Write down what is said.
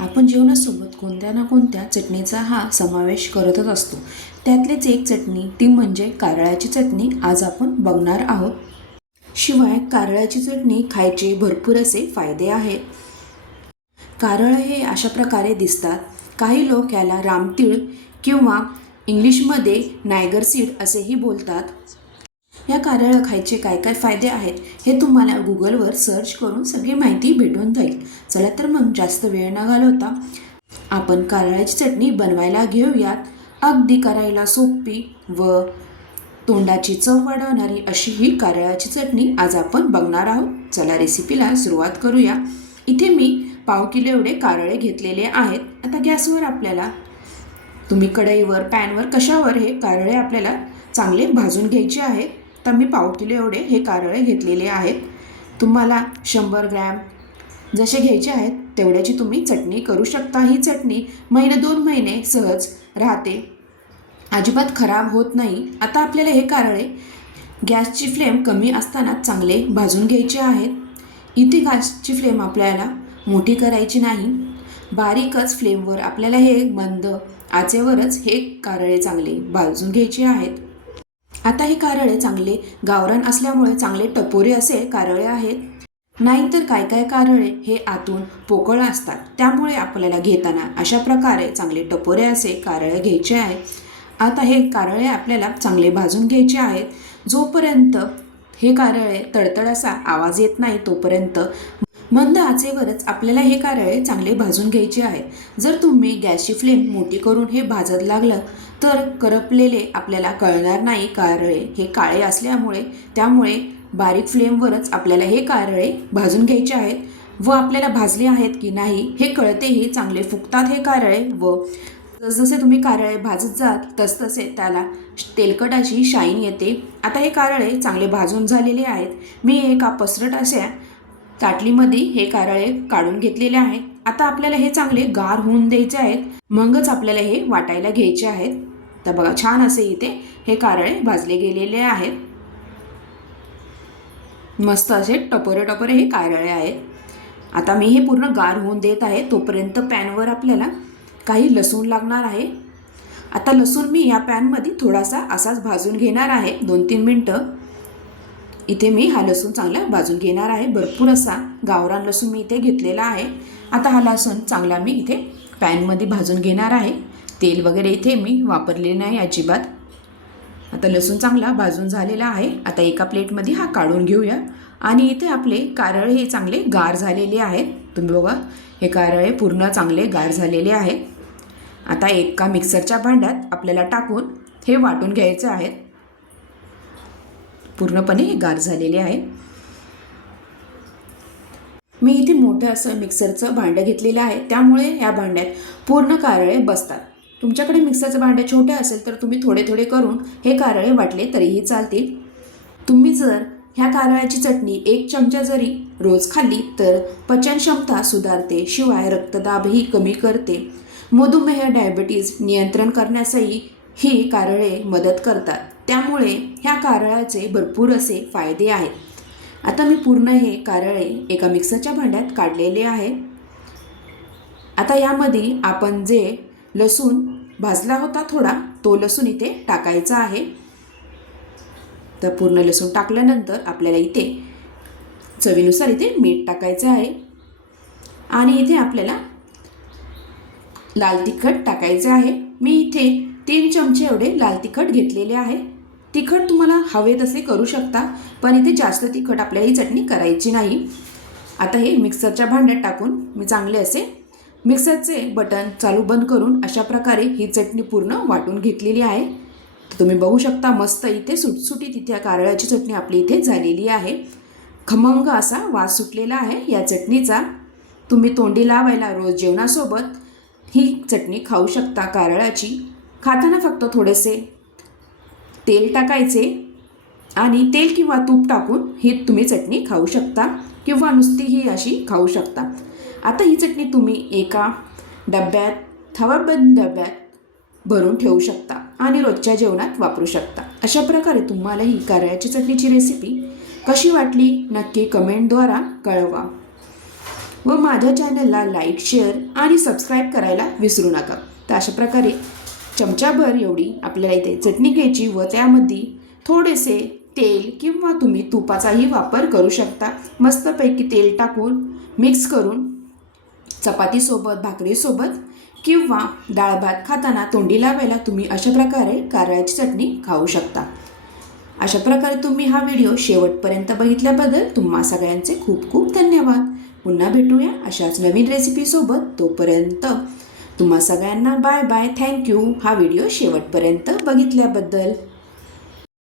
आपण जेवणासोबत कोणत्या ना कोणत्या चटणीचा हा समावेश करतच असतो. त्यातलीच एक चटणी ती म्हणजे कारळ्याची चटणी आज आपण बघणार आहोत. शिवाय कारळ्याची चटणी खायचे भरपूर असे फायदे आहेत कारळ हे अशा प्रकारे दिसतात. काही लोक याला रामतीळ किंवा इंग्लिशमध्ये नायगर सीड असेही बोलतात. या कारळं खायचे काय काय फायदे आहेत हे तुम्हाला गुगलवर सर्च करून सगळी माहिती भेटून जाईल. चला तर मग जास्त वेळ न घालवता आपण कारळ्याची चटणी बनवायला घेऊयात. अगदी करायला सोपी व तोंडाची चव वाढवणारी अशी ही कारळ्याची चटणी आज आपण बघणार आहोत. चला रेसिपीला सुरुवात करूया. इथे मी पाव किलो एवढे कारळे घेतलेले आहेत. आता गॅसवर आपल्याला तुम्ही कढईवर पॅनवर कशावर हे कारळे आपल्याला चांगले भाजून घ्यायचे आहेत. तर मी पाव किलो एवढे हे कारळे घेतलेले आहेत. तुम्हाला शंभर ग्रॅम जसे घ्यायचे आहेत तेवढ्याची तुम्ही चटणी करू शकता. ही चटणी महिने दोन महिने सहज राहते. अजिबात खराब होत नाही. आता आपल्याला हे कारळे गॅसची फ्लेम कमी असताना चांगले भाजून घ्यायचे आहेत. इथे गॅसची फ्लेम आपल्याला मोठी करायची नाही. बारीकच फ्लेमवर आपल्याला हे मंद आचेवरच हे कारळे चांगले भाजून घ्यायचे आहेत. आता हे कारळे चांगले गावरान असल्यामुळे चांगले टपोरे असे कारळे आहेत. नाहीतर काय काय कारळे हे आतून पोकळ असतात. त्यामुळे आपल्याला घेताना अशा प्रकारे चांगले टपोरे असे कारळे घ्यायचे आहे. आता हे कारळे आपल्याला चांगले भाजून घ्यायचे आहेत. जोपर्यंत हे कारळे तडतड असा आवाज येत नाही तोपर्यंत मंद आचेवरच आपल्याला हे कारळे चांगले भाजून घ्यायचे आहे. जर तुम्ही गॅसची फ्लेम मोठी करून हे भाजत लागलं तर करपलेले आपल्याला कळणार नाही कारळे हे काळे असल्यामुळे. त्यामुळे बारीक फ्लेमवरच आपल्याला हे कारळे भाजून घ्यायचे आहेत व आपल्याला भाजले आहेत की नाही हे कळतेही चांगले फुगतात हे कारळे व जसजसे तुम्ही कारळे भाजत जात तसतसे त्याला तेलकट अशी शाईन येते. आता हे कारळे चांगले भाजून झालेले आहेत. मी एका पसरट अशा ताटलीमध्ये हे कारळे काढून घेतलेले आहेत. आता आपल्याला हे चांगले गार होऊन द्यायचे आहेत. मगच आपल्याला हे वाटायला घ्यायचे आहेत. तर बघा छान असे इथे हे कारळे भाजले गेलेले आहेत. मस्त असे टपोरे टपोरे हे कारळे आहेत. आता मी हे पूर्ण गार होऊन देत आहे. तोपर्यंत पॅनवर आपल्याला काही लसूण लागणार आहे. आता लसूण मी या पॅनमध्ये थोडासा असाच भाजून घेणार आहे. दोन तीन मिनटं. इथे मी हा लसूण चांगला भाजून घेणार आहे. भरपूर असा गावरान लसूण मी इथे घेतलेला आहे. आता हा लसूण चांगला मी इथे पॅनमध्ये भाजून घेणार आहे. तेल वगैरे इथे मी वापरले नाही अजिबात. आता लसूण चांगला भाजून झालेला आहे. आता एका प्लेटमध्ये हा काढून घेऊया. आणि इथे आपले कारळे हे चांगले गार झालेले आहेत. तुम्ही बघा हे कारळे पूर्ण चांगले गार झालेले आहेत. आता एका मिक्सरच्या भांड्यात आपल्याला टाकून हे वाटून घ्यायचे आहेत. पूर्णपणे गार झालेले आहे. मी इथे मोठं असं मिक्सरचं भांडं घेतलेलं आहे. त्यामुळे या भांड्यात पूर्ण कारळे बसतात. तुमच्याकडे मिक्सरचं भांडं छोटं असेल तर तुम्ही थोडे थोडे करून हे कारळे वाटले तरीही चालतील. तुम्ही जर ह्या कारळ्याची चटणी एक चमचा जरी रोज खाल्ली तर पचनक्षमता सुधारते शिवाय रक्तदाबही कमी करते. मधुमेह डायबिटीज नियंत्रण करण्यासही ही कारळे मदत करतात. त्यामुळे ह्या कारळाचे भरपूर असे फायदे आहेत. आता मी पूर्ण हे कारळे एका मिक्सरच्या भांड्यात काढलेले आहे. आता यामध्ये आपण जे लसूण भाजला होता थोडा तो लसूण इथे टाकायचा आहे. तर पूर्ण लसूण टाकल्यानंतर आपल्याला इथे चवीनुसार इथे मीठ टाकायचं आहे. आणि इथे आपल्याला लाल तिखट टाकायचं आहे. मी इथे तीन चमचे एवढे लाल तिखट घेतलेले आहे. तिखट तुम्हाला हवे तसे करू शकता पण इथे जास्त तिखट आपल्याला ही चटणी करायची नाही. आता हे मिक्सरच्या भांड्यात टाकून मी चांगले असे मिक्सरचे बटन चालू बंद करून अशा प्रकारे ही चटणी पूर्ण वाटून घेतलेली आहे. तुम्ही बघू शकता मस्त इथे सुटसुटीत इथे कारळ्याची चटणी आपली इथे झालेली आहे. खमंग असा वास सुटलेला आहे या चटणीचा. तुम्ही तोंडी लावायला रोज जेवणासोबत ही चटणी खाऊ शकता कारळाची. खाताना फक्त थोडेसे तेल टाकायचे आणि तेल किंवा तूप टाकून ही तुम्ही चटणी खाऊ शकता किंवा नुसती ही अशी खाऊ शकता. आता ही चटणी तुम्ही एका डब्यात थवाबंद डब्यात भरून ठेवू शकता आणि रोजच्या जेवणात वापरू शकता. अशा प्रकारे तुम्हाला ही कारळ्याची चटणीची रेसिपी कशी वाटली नक्की कमेंटद्वारा कळवा. व माझ्या चॅनलला लाईक शेअर आणि सबस्क्राईब करायला विसरू नका. तर अशा प्रकारे चमचाभर एवढी आपल्याला इथे चटणी घ्यायची व त्यामध्ये थोडेसे तेल किंवा तुम्ही तुपाचाही वापर करू शकता. मस्तपैकी तेल टाकून मिक्स करून चपातीसोबत भाकरीसोबत किंवा डाळ भात खाताना तोंडी लावायला तुम्ही अशा प्रकारे कारळ्याची चटणी खाऊ शकता. अशा प्रकारे तुम्ही हा व्हिडिओ शेवटपर्यंत बघितल्याबद्दल तुम्हा सगळ्यांचे खूप खूप धन्यवाद. पुन्हा भेटूया अशाच नवीन रेसिपीसोबत तोपर्यंत तुम्हा सगळ्यांना बाय बाय. थँक्यू हा व्हिडिओ शेवटपर्यंत बघितल्याबद्दल.